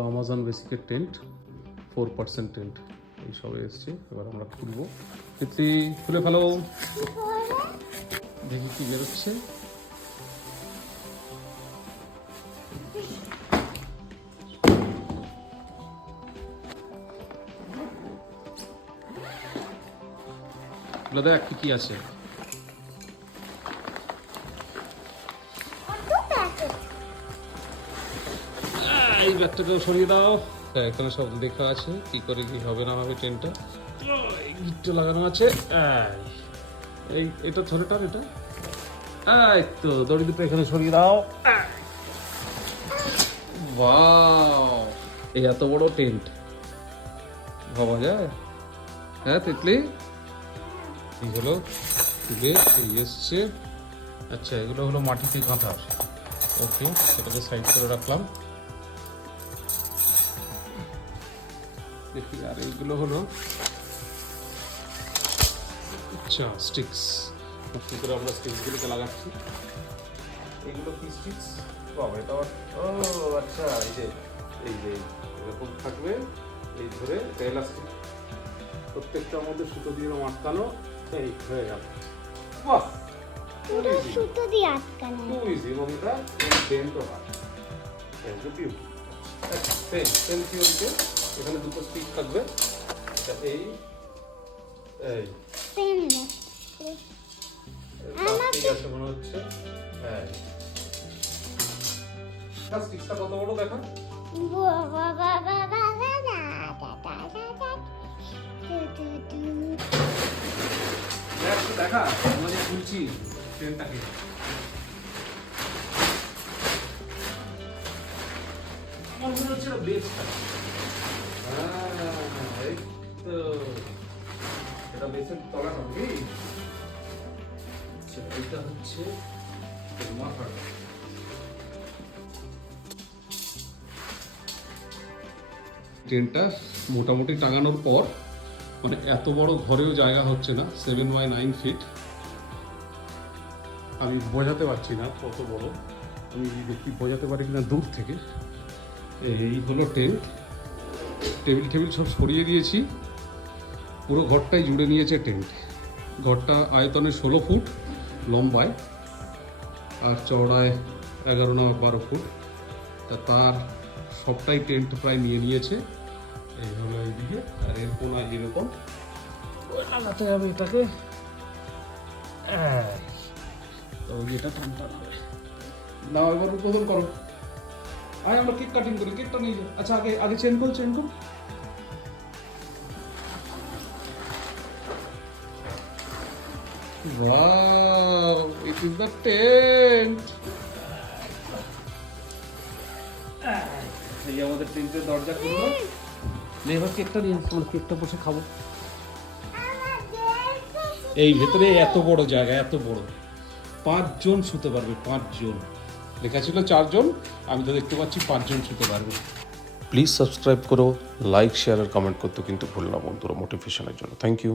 Amazon বেসিকের tent 4% tent এই সবে এসছে। এবার আমরা খুলবো। তিতলি খুলে ফেলো, দেখি কি বেরোচ্ছে। দেখ কি কি আছে। এই ব্যাগটাকেও সরিয়ে দাও। এখানে সব লেখা আছে কি করে কি হবে না হবে টেন্টটা। এই গিটটা লাগানো আছে। এই এটা ধরে টান, এটা এই তো দড়ি দুটো এখানে সরিয়ে দাও। ওয়াও, এই এত বড় টেন্ট ভাবা যায়? হ্যাঁ তিতলি, এই হলো তুলে এই এসছে। আচ্ছা, এগুলো হলো মাটিতে গাঁথা। ওকে, এটাকে সাইড করে রাখলাম। দেখি, আর এইগুলো হলো আচ্ছা স্টিক্স। কি করে আমরা স্টিক্সগুলোকে লাগাচ্ছি। এইগুলো কি স্টিক্স? বাবা, এটা ও আচ্ছা, এই যে এরকম থাকবে, এই ধরে এলাস্টিক প্রত্যেকটার মধ্যে সুতো দিয়ে আটকানো। এই হয়ে গেল। বাহ, পুরো সুতো দিয়ে আটকানো। খুব ইজি। এবং এটা টেন্টও হয়। সেম থিওরিতে এখানে দুটো স্টিক থাকবে। এই এই ঠিক আছে মনে হচ্ছে। হ্যাঁ, স্টিকটা কত বড় দেখা। দেখা আমরা খুলছি ট্রেনটাকে। আমার মনে হচ্ছে বেসটা। এই তো এটা বেসের তলাটা কি? আচ্ছা, এটা হচ্ছে মাথাটা। ট্রেনটা মোটামুটি টাঙানোর পর মানে এত বড় ঘরেও জায়গা হচ্ছে না। 7x9 fit. আমি বোঝাতে পারছি না কত বড়। আমি দেখি বোঝাতে পারি কিনা দূর থেকে। এই হলো টেন্ট। টেবিল সব সরিয়ে দিয়েছি। পুরো ঘরটাই জুড়ে নিয়েছে টেন্ট। ঘরটা আয়তনে 16 ফুট লম্বায়, আর চওড়ায় 11 না 12 ফুট। তার সবটাই টেন্ট প্রায় নিয়ে নিয়েছে। এই হলো এইদিকে, আর এর কোনায় যেরকম লাগাতে হবে এটাকে। তো এটা টানটা না, এবার উদ্বোধন করো। আয় আমরা কেক কাটিং করি, কেকটা নিয়ে যাই। আচ্ছা, আগে চেন কর। Wow, it is the tent. এই আমাদের টেন্টের দরজা খুললো। এবার কেকটা নিয়ে আমরা কেকটা বসে খাবো। এই ভেতরে এত বড় জায়গা, এত বড়, 5 জন শুতে পারবে। 5 জন, লেখা ছিল 4 জন, আমি তো দেখতে পাচ্ছি 5 জন শুতে পারবে। প্লিজ সাবস্ক্রাইব করো, লাইক শেয়ার আর কমেন্ট করতে কিন্তু ভুল না বন্ধুরা, মোটিভেশনের জন্য। Thank you.